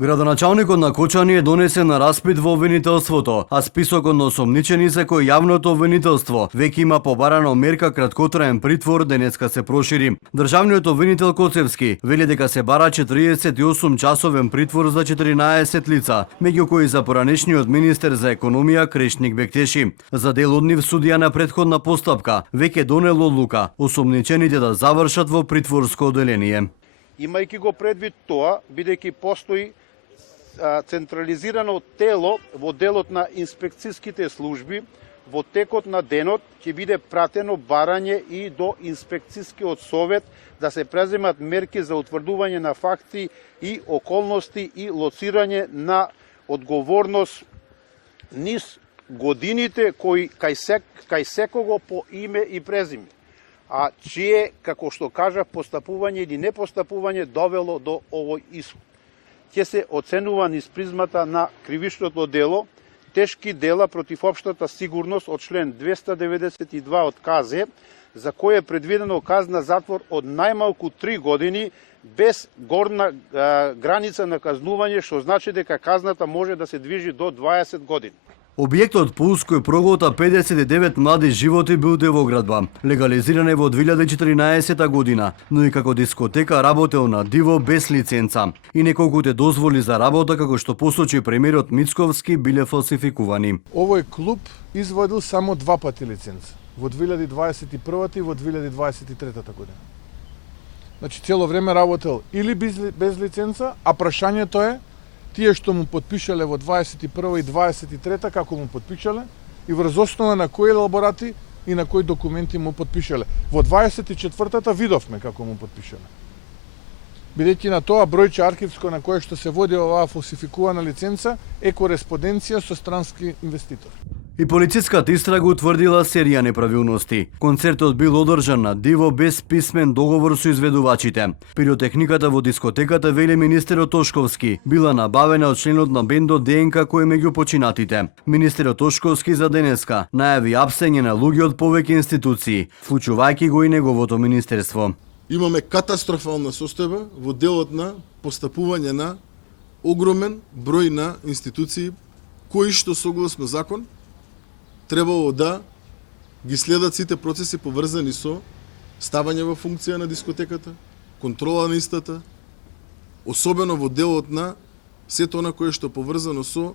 Градоначалникот на Кочани е донесен на распит во обвинителството, а списокот на осомничени се кој јавното обвинителство веќе има побарано мерка краткотраен притвор денеска се прошири. Државниот обвинител Коцевски вели дека се бара 48 часовен притвор за 14 лица, меѓу кои за поранешниот министер за економија Крешник Бектеши. За дел од нив судија на претходна постапка веќе донел одлука осомничените да завршат во притворско оделение. Имајќи го предвид тоа, бидејќи постои централизирано тело во делот на инспекцијските служби, во текот на денот ќе биде пратено барање и до инспекцијскиот совет да се преземат мерки за утврдување на факти и околности и лоцирање на одговорност низ годините кои кај секого по име и презиме, а чие, како што кажа, постапување или непостапување довело до овој исход. Ќе се оценува низ призмата на кривичното дело, тешки дела против општата сигурност од член 292 од КЗ, за кој е предвидено казна затвор од најмалку 3 години без горна граница на казнување, што значи дека казната може да се движи до 20 години. Објектот Пулс кој проголта 59 млади животи бил дел оградба. Легализиран е во 2014 година, но и како дискотека работел на диво без лиценца. И неколкуте дозволи за работа, како што посочи премиерот Мицковски, биле фалсификувани. Овој клуб извадил само 2 пати лиценца, во 2021 и во 2023 година. Значи цело време работел или без лиценца, а прашањето е тие што му подпишале во 21 и 23 како му подпишале и врз основа на кои елаборати и на кои документи му подпишале. Во 24-та видовме како му подпишале. Бидејќи на тоа бројче архивско на кое што се води оваа фалсификувана лиценца е кореспонденција со странски инвеститор. И полициската истрага утврдила серија неправилности. Концертот бил одржан на диво без писмен договор со изведувачите. Пиротехниката во дискотеката, вели министерот Тошковски, била набавена од членот на бендот ДНК кој е меѓу починатите. Министерот Тошковски за денеска најави апсење на луѓе од повеќе институции, вклучувајќи го и неговото министерство. Имаме катастрофална состојба во делот на постапување на огромен број на институции кои што согласно закон требало да ги следат сите процеси поврзани со ставање во функција на дискотеката, контрола на истата, особено во делот на сето она кое што поврзано со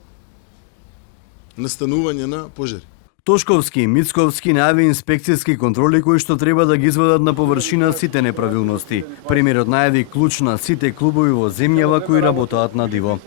настанување на пожари. Тошковски и Мицковски најави инспекцијски контроли кои што треба да ги изведат на површина сите неправилности. Премиерот најави клуч на сите клубови во земјава кои работаат на диво.